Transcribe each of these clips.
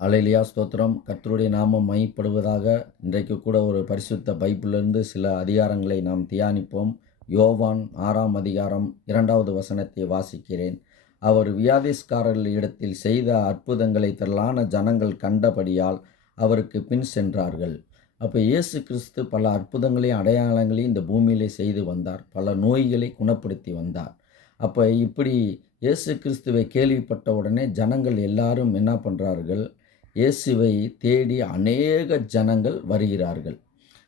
அல்லேலூயா ஸ்தோத்திரம். கர்த்தருடைய நாமம் மகிமைப்படுவதாக. இன்றைக்கு கூட ஒரு பரிசுத்த பைபிளிலிருந்து சில அதிகாரங்களை நாம் தியானிப்போம். யோவான் 6ஆம் அதிகாரம் 2வது வசனத்தை வாசிக்கிறேன். அவர் வியாதிஸ்காரர்களிடத்தில் செய்த அற்புதங்களை திரளான ஜனங்கள் கண்டபடியால் அவருக்கு பின் சென்றார்கள். அப்போ இயேசு கிறிஸ்து பல அற்புதங்களையும் அடையாளங்களையும் இந்த பூமியிலே செய்து வந்தார். பல நோய்களை குணப்படுத்தி வந்தார். அப்போ இப்படி இயேசு கிறிஸ்துவை கேள்விப்பட்ட உடனே ஜனங்கள் எல்லாரும் என்ன பண்ணுறார்கள்? இயேசுவை தேடி அநேக ஜனங்கள் வருகிறார்கள்.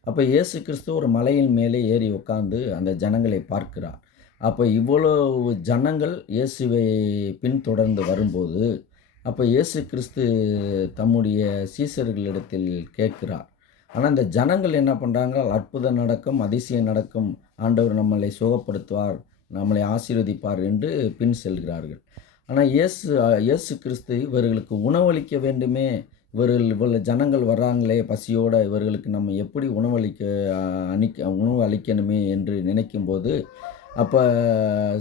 அப்போ இயேசு கிறிஸ்து ஒரு மலையின் மேலே ஏறி உட்கார்ந்து அந்த ஜனங்களை பார்க்கிறார். அப்போ இவ்வளவு ஜனங்கள் இயேசுவை பின்தொடர்ந்து வரும்போது, அப்போ இயேசு கிறிஸ்து தம்முடைய சீஷர்களிடத்தில் கேட்கிறார். ஆனால் இந்த ஜனங்கள் என்ன பண்ணுறாங்க? அற்புதம் நடக்கும், அதிசயம் நடக்கும், ஆண்டவர் நம்மளை சுகப்படுத்துவார், நம்மளை ஆசீர்வதிப்பார் என்று பின் செல்கிறார்கள். ஆனால் இயேசு கிறிஸ்து இவர்களுக்கு உணவளிக்க வேண்டுமே, இவ்வளோ ஜனங்கள் வர்றாங்களே பசியோடு, இவர்களுக்கு நம்ம எப்படி உணவு அளிக்கணுமே என்று நினைக்கும்போது, அப்போ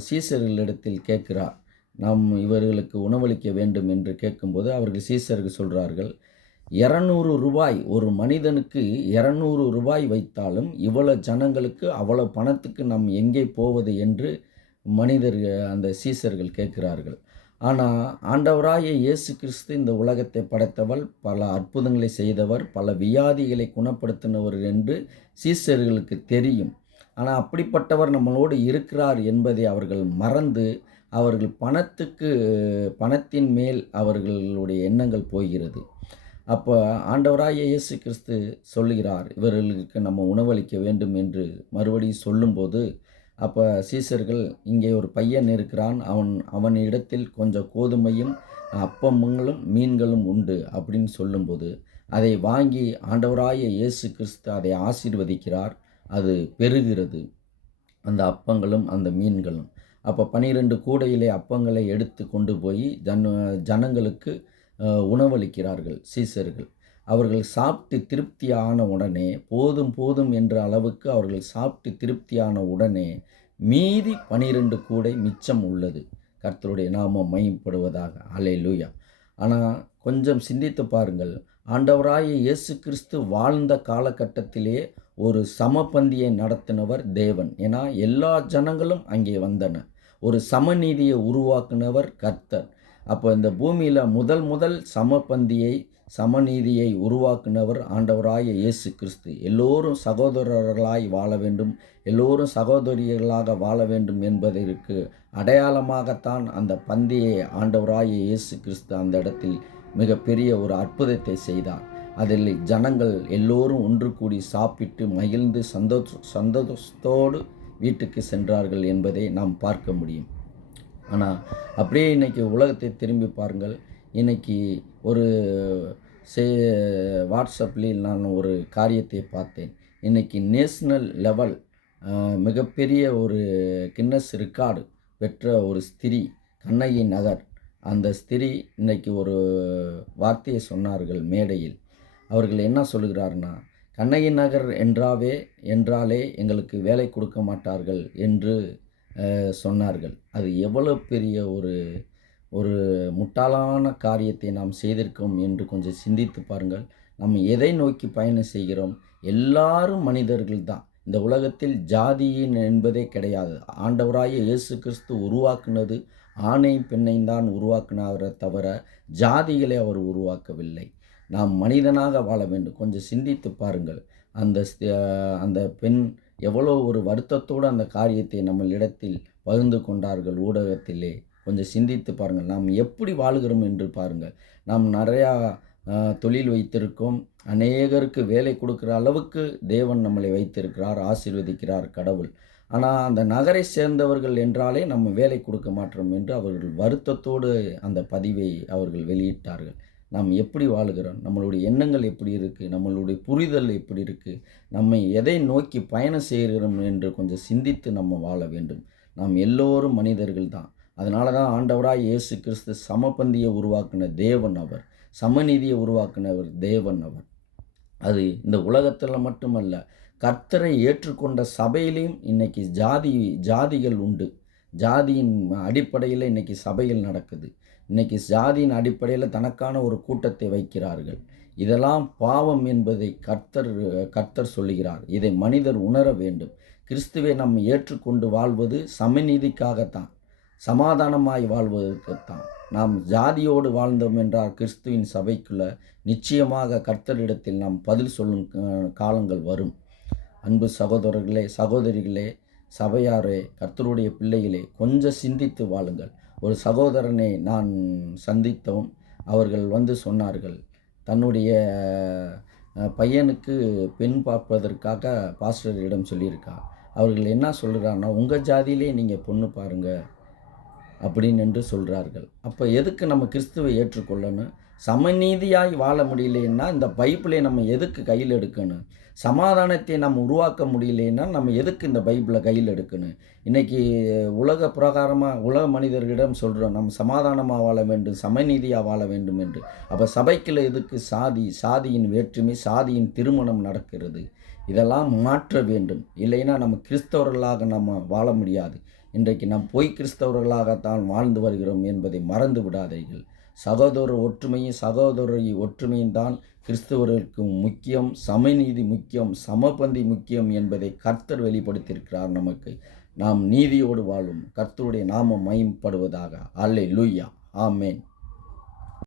சீஷர்களிடத்தில் கேட்கிறார். நாம் இவர்களுக்கு உணவளிக்க வேண்டும் என்று கேட்கும்போது அவர்கள் சீஷர்கள் சொல்கிறார்கள், 200 ரூபாய், ஒரு மனிதனுக்கு 200 ரூபாய் வைத்தாலும் இவ்வளோ ஜனங்களுக்கு அவ்வளோ பணத்துக்கு நாம் எங்கே போவது என்று அந்த சீஷர்கள் கேட்கிறார்கள். ஆனால் ஆண்டவராகிய இயேசு கிறிஸ்து இந்த உலகத்தை படைத்தவர், பல அற்புதங்களை செய்தவர், பல வியாதிகளை குணப்படுத்தினவர் என்று சீஷர்களுக்கு தெரியும். ஆனால் அப்படிப்பட்டவர் நம்மளோடு இருக்கிறார் என்பதை அவர்கள் மறந்து, அவர்கள் பணத்தின் மேல் அவர்களுடைய எண்ணங்கள் போகிறது. அப்போ ஆண்டவராகிய இயேசு கிறிஸ்து சொல்லுகிறார், இவர்களுக்கு நம்ம உணவளிக்க வேண்டும் என்று மறுபடியும் சொல்லும்போது, அப்போ சீஷர்கள், இங்கே ஒரு பையன் இருக்கிறான், அவனிடத்தில் கொஞ்சம் கோதுமையும் அப்பங்களும் மீன்களும் உண்டு அப்படின்னு சொல்லும்போது, அதை வாங்கி ஆண்டவராகிய இயேசு கிறிஸ்து அதை ஆசீர்வதிக்கிறார். அது பெருகிறது, அந்த அப்பங்களும் அந்த மீன்களும். அப்போ 12 கூடையிலே அப்பங்களை எடுத்து கொண்டு போய் ஜனங்களுக்கு உணவளிக்கிறார்கள் சீஷர்கள். அவர்கள் சாப்பிட்டு திருப்தியான உடனே, போதும் போதும் என்ற அளவுக்கு அவர்கள் சாப்பிட்டு திருப்தியான உடனே மீதி 12 கூடை மிச்சம் உள்ளது. கர்த்தருடைய நாமம் மகிமைப்படுவதாக. அல்லேலூயா. ஆனால் கொஞ்சம் சிந்தித்து பாருங்கள், ஆண்டவராகிய இயேசு கிறிஸ்து வாழ்ந்த காலகட்டத்திலே ஒரு சமபந்தியை நடத்தினவர் தேவன். ஏன்னா எல்லா ஜனங்களும் அங்கே வந்தன. ஒரு சமநீதியை உருவாக்குனவர் கர்த்தர். அப்போ இந்த பூமியில் முதல் சமநீதியை உருவாக்குனவர் ஆண்டவராகிய இயேசு கிறிஸ்து. எல்லோரும் சகோதரர்களாய் வாழ வேண்டும், எல்லோரும் சகோதரிகளாக வாழ வேண்டும் என்பதற்கு அடையாளமாகத்தான் அந்த பந்தியை ஆண்டவராகிய இயேசு கிறிஸ்து அந்த இடத்தில் மிகப்பெரிய ஒரு அற்புதத்தை செய்தார். அதில் ஜனங்கள் எல்லோரும் ஒன்று கூடி சாப்பிட்டு மகிழ்ந்து சந்தோஷத்தோடு வீட்டுக்கு சென்றார்கள் என்பதை நாம் பார்க்க முடியும். ஆனால் அப்படியே இன்றைக்கி உலகத்தை திரும்பி பாருங்கள். இன்றைக்கி ஒரு வாட்ஸ்அப்பில் நான் ஒரு காரியத்தை பார்த்தேன். இன்றைக்கி நேஷ்னல் லெவல் மிகப்பெரிய ஒரு கின்னஸ் ரெக்கார்டு பெற்ற ஒரு ஸ்திரீ, கண்ணகி நகர். அந்த ஸ்திரீ இன்றைக்கி ஒரு வார்த்தையை சொன்னார்கள் மேடையில். அவர்கள் என்ன சொல்கிறார்னா, கண்ணகி நகர் என்றாலே எங்களுக்கு வேலை கொடுக்க மாட்டார்கள் என்று சொன்னார்கள். அது எவ்வளோ பெரிய ஒரு முட்டாளான காரியத்தை நாம் செய்திருக்கோம் என்று கொஞ்சம் சிந்தித்து பாருங்கள். நம்ம எதை நோக்கி பயணம் செய்கிறோம்? எல்லாரும் மனிதர்கள் தான். இந்த உலகத்தில் ஜாதியின் என்பதே கிடையாது. ஆண்டவராகிய இயேசு கிறிஸ்து உருவாக்குனது ஆணையும் பெண்ணையும் தான் உருவாக்குனாரே தவிர ஜாதிகளை அவர் உருவாக்கவில்லை. நாம் மனிதனாக வாழ வேண்டும். கொஞ்சம் சிந்தித்து பாருங்கள். அந்த பெண் எவ்வளோ ஒரு வருத்தத்தோடு அந்த காரியத்தை நம்மளிடத்தில் பகிர்ந்து கொண்டார்கள் ஊடகத்திலே. கொஞ்சம் சிந்தித்து பாருங்கள். நாம் எப்படி வாழுகிறோம் என்று பாருங்கள். நாம் நிறையா தொழில் வைத்திருக்கோம், அநேகருக்கு வேலை கொடுக்குற அளவுக்கு தேவன் நம்மளை வைத்திருக்கிறார், ஆசீர்வதிக்கிறார் கடவுள். ஆனால் அந்த நகரை சேர்ந்தவர்கள் என்றாலே நம்ம வேலை கொடுக்க மாட்டோம் என்று அவர்கள் வருத்தத்தோடு அந்த பதிவை அவர்கள் வெளியிட்டார்கள். நாம் எப்படி வாழுகிறோம்? நம்மளுடைய எண்ணங்கள் எப்படி இருக்குது? நம்மளுடைய புரிதல் எப்படி இருக்குது? நம்ம எதை நோக்கி பயணம் செய்கிறோம் என்று கொஞ்சம் சிந்தித்து நம்ம வாழ வேண்டும். நாம் எல்லோரும் மனிதர்கள் தான். அதனால தான் ஆண்டவராய் இயேசு கிறிஸ்து சமபந்தியை உருவாக்கின தேவன் அவர், சமநீதியை உருவாக்கினவர் தேவன் அவர். அது இந்த உலகத்தில் மட்டுமல்ல, கர்த்தரை ஏற்றுக்கொண்ட சபையிலையும் இன்றைக்கி ஜாதிகள் உண்டு. ஜாதியின் அடிப்படையில் இன்றைக்கி சபைகள் நடக்குது. இன்னைக்கு ஜாதியின் அடிப்படையில் தனக்கான ஒரு கூட்டத்தை வைக்கிறார்கள். இதெல்லாம் பாவம் என்பதை கர்த்தர் சொல்லுகிறார். இதை மனிதர் உணர வேண்டும். கிறிஸ்துவை நாம் ஏற்றுக்கொண்டு வாழ்வது சமநீதிக்காகத்தான், சமாதானமாய் வாழ்வதற்குத்தான். நாம் ஜாதியோடு வாழ்ந்தோம் என்றால் கிறிஸ்துவின் சபைக்குள்ள நிச்சயமாக கர்த்தரிடத்தில் நாம் பதில் சொல்லும் காலங்கள் வரும். அன்பு சகோதரர்களே, சகோதரிகளே, சபையாரே, கர்த்தருடைய பிள்ளைகளே, கொஞ்சம் சிந்தித்து வாழுங்கள். ஒரு சகோதரனை நான் சந்தித்தோம். அவர்கள் வந்து சொன்னார்கள், தன்னுடைய பையனுக்கு பெண் பார்ப்பதற்காக பாஸ்டரிடம் சொல்லியிருக்கார். அவர்கள் என்ன சொல்கிறாங்கன்னா, உங்கள் ஜாதியிலே நீங்கள் பொண்ணு பாருங்கள் அப்படின்னு என்று சொல்கிறார்கள். அப்போ எதுக்கு நம்ம கிறிஸ்துவை ஏற்றுக்கொள்ளணும்? சமநீதியாய் வாழ முடியலைன்னா இந்த பைபிளை நம்ம எதுக்கு கையில் எடுக்கணும்? சமாதானத்தை நம்ம உருவாக்க முடியலைன்னா நம்ம எதுக்கு இந்த பைபிளை கையில் எடுக்கணும்? இன்றைக்கி உலக மனிதர்களிடம் சொல்கிறோம், நம்ம சமாதானமாக வாழ வேண்டும், சமநீதியாக வாழ வேண்டும் என்று. அப்போ சபைக்குள்ள எதுக்கு சாதியின் வேற்றுமை, சாதியின் திருமணம் நடக்கிறது? இதெல்லாம் மாற்ற வேண்டும். இல்லைன்னா நம்ம கிறிஸ்தவர்களாக நம்ம வாழ முடியாது. இன்றைக்கு நாம் பொய் கிறிஸ்தவர்களாகத்தான் வாழ்ந்து வருகிறோம் என்பதை மறந்து விடாதீர்கள். சகோதர ஒற்றுமையும் தான் கிறிஸ்தவர்களுக்கு முக்கியம். சமநீதி முக்கியம், சமபந்தி முக்கியம் என்பதை கர்த்தர் வெளிப்படுத்தியிருக்கிறார் நமக்கு. நாம் நீதியோடு வாழும். கர்த்தருடைய நாமம் மகிமைப்படுவதாக. அல்லேலூயா. ஆமென்.